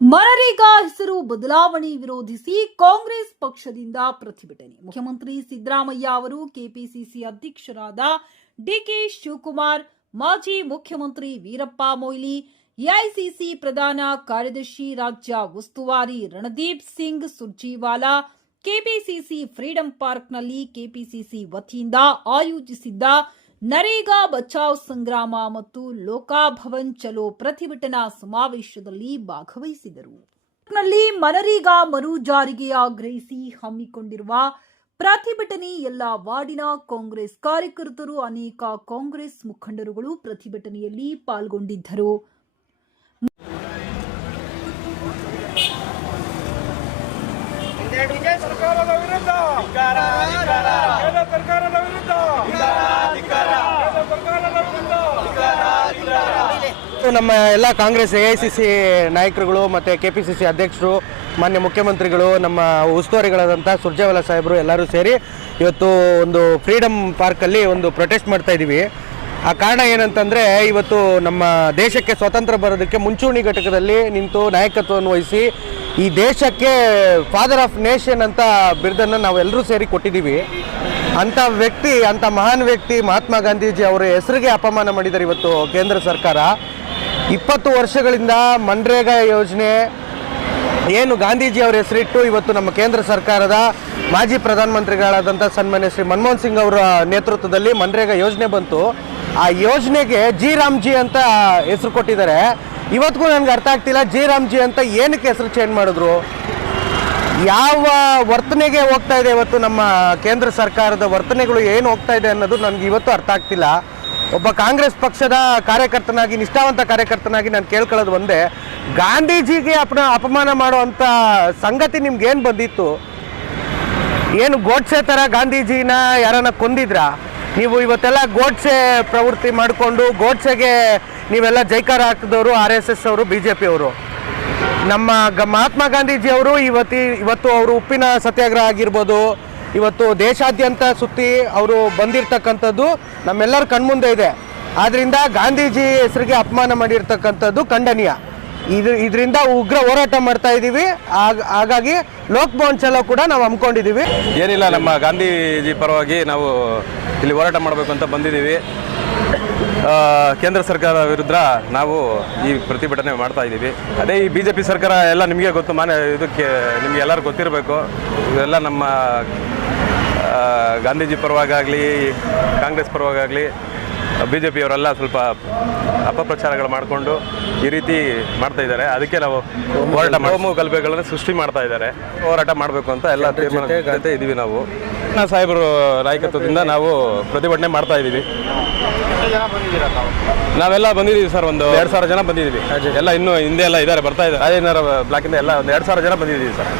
ಮನರೇಗಾ ಹೆಸರು ಬದಲಾವಣೆ ವಿರೋಧಿಸಿ ಕಾಂಗ್ರೆಸ್ ಪಕ್ಷದಿಂದ ಪ್ರತಿಭಟನೆ. ಮುಖ್ಯಮಂತ್ರಿ ಸಿದ್ದರಾಮಯ್ಯ ಅವರು ಕೆಪಿಸಿಸಿ ಅಧ್ಯಕ್ಷರಾದ ಡಿಕೆ ಶಿವಕುಮಾರ್, ಮಾಜಿ ಮುಖ್ಯಮಂತ್ರಿ ವೀರಪ್ಪ ಮೊಯ್ಲಿ, ಎಐಸಿಸಿ ಪ್ರಧಾನ ಕಾರ್ಯದರ್ಶಿ ರಾಜ್ಯ ಉಸ್ತುವಾರಿ ರಣದೀಪ್ ಸಿಂಗ್ ಸುರ್ಜಿವಾಲಾ, ಕೆಪಿಸಿಸಿ ಫ್ರೀಡಂ ಪಾರ್ಕ್ನಲ್ಲಿ ಕೆಪಿಸಿಸಿ ವತಿಯಿಂದ ಆಯೋಜಿಸಿದ್ದ ನರೇಗಾ ಬಚಾವ್ ಸಂಗ್ರಾಮ ಮತ್ತು ಲೋಕಾಭವನ್ ಚಲೋ ಪ್ರತಿಭಟನಾ ಸಮಾವೇಶದಲ್ಲಿ ಭಾಗವಹಿಸಿದರು. ನಲ್ಲಿ ಮನರೇಗಾ ಮರು ಜಾರಿಗೆ ಆಗ್ರಹಿಸಿ ಹಮ್ಮಿಕೊಂಡಿರುವ ಪ್ರತಿಭಟನೆ ಎಲ್ಲ ವಾರ್ಡಿನ ಕಾಂಗ್ರೆಸ್ ಕಾರ್ಯಕರ್ತರು ಅನೇಕ ಕಾಂಗ್ರೆಸ್ ಮುಖಂಡರುಗಳು ಪ್ರತಿಭಟನೆಯಲ್ಲಿ ಪಾಲ್ಗೊಂಡಿದ್ದರು. ಸರ್ಕಾರದ ವಿರುದ್ಧ ಕೇಂದ್ರ ಸರ್ಕಾರದ ವಿರುದ್ಧ ಕೇಂದ್ರ ಸರ್ಕಾರದ ವಿರುದ್ಧ ನಮ್ಮ ಎಲ್ಲ ಕಾಂಗ್ರೆಸ್ ಎ ಐ ಸಿ ನಾಯಕರುಗಳು ಮತ್ತು ಕೆ ಪಿ ಸಿ ಸಿ ಅಧ್ಯಕ್ಷರು, ಮಾನ್ಯ ಮುಖ್ಯಮಂತ್ರಿಗಳು, ನಮ್ಮ ಉಸ್ತುವಾರಿಗಳಾದಂಥ ಸುರ್ಜೇವಾಲಾ ಸಾಹೇಬರು ಎಲ್ಲರೂ ಸೇರಿ ಇವತ್ತು ಒಂದು ಫ್ರೀಡಮ್ ಪಾರ್ಕಲ್ಲಿ ಒಂದು ಪ್ರೊಟೆಸ್ಟ್ ಮಾಡ್ತಾ ಇದ್ದೀವಿ. ಆ ಕಾರಣ ಏನಂತಂದರೆ, ಇವತ್ತು ನಮ್ಮ ದೇಶಕ್ಕೆ ಸ್ವಾತಂತ್ರ್ಯ ಬರೋದಕ್ಕೆ ಮುಂಚೂಣಿ ಘಟಕದಲ್ಲಿ ನಿಂತು ನಾಯಕತ್ವವನ್ನು ವಹಿಸಿ ಈ ದೇಶಕ್ಕೆ ಫಾದರ್ ಆಫ್ ನೇಷನ್ ಅಂತ ಬಿರುದನ್ನು ನಾವೆಲ್ಲರೂ ಸೇರಿ ಕೊಟ್ಟಿದ್ದೀವಿ. ಅಂಥ ವ್ಯಕ್ತಿ, ಅಂಥ ಮಹಾನ್ ವ್ಯಕ್ತಿ ಮಹಾತ್ಮ ಗಾಂಧೀಜಿ ಅವರ ಹೆಸರಿಗೆ ಅಪಮಾನ ಮಾಡಿದ್ದಾರೆ ಇವತ್ತು ಕೇಂದ್ರ ಸರ್ಕಾರ. ಇಪ್ಪತ್ತು ವರ್ಷಗಳಿಂದ ಮನ್ರೇಗಾ ಯೋಜನೆ, ಏನು ಗಾಂಧೀಜಿ ಅವರ ಹೆಸರಿಟ್ಟು ಇವತ್ತು ನಮ್ಮ ಕೇಂದ್ರ ಸರ್ಕಾರದ ಮಾಜಿ ಪ್ರಧಾನಮಂತ್ರಿಗಳಾದಂಥ ಸನ್ಮಾನ್ಯ ಶ್ರೀ ಮನಮೋಹನ್ ಸಿಂಗ್ ಅವರ ನೇತೃತ್ವದಲ್ಲಿ ಮನ್ರೇಗಾ ಯೋಜನೆ ಬಂತು. ಆ ಯೋಜನೆಗೆ ಜಿ ರಾಮ್ಜಿ ಅಂತ ಹೆಸರು ಕೊಟ್ಟಿದ್ದಾರೆ. ಇವತ್ತಿಗೂ ನನಗೆ ಅರ್ಥ ಆಗ್ತಿಲ್ಲ ಜಿ ರಾಮ್ಜಿ ಅಂತ ಏನಕ್ಕೆ ಹೆಸರು ಚೇಂಜ್ ಮಾಡಿದ್ರು? ಯಾವ ವರ್ತನೆಗೆ ಹೋಗ್ತಾ ಇದೆ ಇವತ್ತು ನಮ್ಮ ಕೇಂದ್ರ ಸರ್ಕಾರದ ವರ್ತನೆಗಳು ಏನು ಹೋಗ್ತಾ ಇದೆ ಅನ್ನೋದು ನನಗೆ ಇವತ್ತು ಅರ್ಥ ಆಗ್ತಿಲ್ಲ. ಒಬ್ಬ ಕಾಂಗ್ರೆಸ್ ಪಕ್ಷದ ಕಾರ್ಯಕರ್ತನಾಗಿ, ನಿಷ್ಠಾವಂತ ಕಾರ್ಯಕರ್ತನಾಗಿ ನಾನು ಕೇಳ್ಕೊಳ್ಳೋದು ಒಂದೇ. ಗಾಂಧೀಜಿಗೆ ಅಪನ, ಅಪಮಾನ ಮಾಡುವಂಥ ಸಂಗತಿ ನಿಮ್ಗೇನು ಬಂದಿತ್ತು? ಏನು ಗೋಡ್ಸೆ ಥರ ಗಾಂಧೀಜಿನ ಯಾರನ್ನ ಕೊಂದಿದ್ರಾ? ನೀವು ಇವತ್ತೆಲ್ಲ ಗೋಡ್ಸೆ ಪ್ರವೃತ್ತಿ ಮಾಡಿಕೊಂಡು, ಗೋಡ್ಸೆಗೆ ನೀವೆಲ್ಲ ಜೈಕಾರ ಹಾಕಿದವರು ಆರ್ ಎಸ್ ಎಸ್ ಅವರು, ಬಿ ಜೆ ಪಿ ಅವರು. ನಮ್ಮ ಗ, ಮಹಾತ್ಮ ಗಾಂಧೀಜಿ ಅವರು ಇವತ್ತಿ, ಇವತ್ತು ಅವರು ಉಪ್ಪಿನ ಸತ್ಯಾಗ್ರಹ ಆಗಿರ್ಬೋದು ಇವತ್ತು ದೇಶಾದ್ಯಂತ ಸುತ್ತಿ ಅವರು ಬಂದಿರತಕ್ಕಂಥದ್ದು ನಮ್ಮೆಲ್ಲರ ಕಣ್ಮುಂದೆ ಇದೆ. ಆದ್ದರಿಂದ ಗಾಂಧೀಜಿ ಹೆಸರಿಗೆ ಅಪಮಾನ ಮಾಡಿರ್ತಕ್ಕಂಥದ್ದು ಖಂಡನೀಯ. ಇದು, ಇದರಿಂದ ಉಗ್ರ ಹೋರಾಟ ಮಾಡ್ತಾ ಇದ್ದೀವಿ ಹಾಗಾಗಿ ಲೋಕ್ ಚಲೋ ಕೂಡ ನಾವು ಹಮ್ಮಿಕೊಂಡಿದ್ದೀವಿ ಏನಿಲ್ಲ, ನಮ್ಮ ಗಾಂಧೀಜಿ ಪರವಾಗಿ ನಾವು ಇಲ್ಲಿ ಹೋರಾಟ ಮಾಡಬೇಕು ಅಂತ ಬಂದಿದ್ದೀವಿ ಕೇಂದ್ರ ಸರ್ಕಾರ ವಿರುದ್ಧ ನಾವು ಈ ಪ್ರತಿಭಟನೆ ಮಾಡ್ತಾ ಇದ್ದೀವಿ ಅದೇ ಈ ಬಿ ಜೆ ಪಿ ಸರ್ಕಾರ ಎಲ್ಲ ನಿಮಗೆ ಗೊತ್ತು, ಮಾನ್ಯ ಇದಕ್ಕೆ ನಿಮಗೆ ಎಲ್ಲರೂ ಗೊತ್ತಿರಬೇಕು. ಇವೆಲ್ಲ ನಮ್ಮ ಗಾಂಧೀಜಿ ಪರವಾಗಲಿ ಕಾಂಗ್ರೆಸ್ ಪರವಾಗಲಿ ಬಿ ಜೆ ಪಿಯವರೆಲ್ಲ ಸ್ವಲ್ಪ ಅಪಪ್ರಚಾರಗಳು ಮಾಡಿಕೊಂಡು ಈ ರೀತಿ ಮಾಡ್ತಾ ಇದ್ದಾರೆ. ಅದಕ್ಕೆ ನಾವು ಹೋರಾಟ ಮಾಡೋಮು ಗಲಭೆಗಳನ್ನು ಸೃಷ್ಟಿ ಮಾಡ್ತಾ ಇದ್ದಾರೆ. ಹೋರಾಟ ಮಾಡಬೇಕು ಅಂತ ಎಲ್ಲ ತೀರ್ಮಾನ ಜೊತೆ ಇದ್ದೀವಿ ನಾವು. ನಾ ಸಾಹೇಬರು ನಾಯಕತ್ವದಿಂದ ನಾವು ಪ್ರತಿಭಟನೆ ಮಾಡ್ತಾ ಇದ್ದೀವಿ. ನಾವೆಲ್ಲ ಬಂದಿದ್ದೀವಿ ಸರ್ ಒಂದು ಎರಡು ಸಾವಿರ ಜನ ಬಂದಿದ್ದೀವಿ. ಎಲ್ಲ ಇನ್ನೂ ಹಿಂದೆ ಎಲ್ಲ ಇದ್ದಾರೆ ಬರ್ತಾ ಇದ್ದಾರೆ. ರಾಜೇಂದ್ರ ಬ್ಲಾಕಿಂದ ಎಲ್ಲ ಒಂದು ಎರಡು ಸಾವಿರ ಜನ ಬಂದಿದ್ದೀವಿ ಸರ್.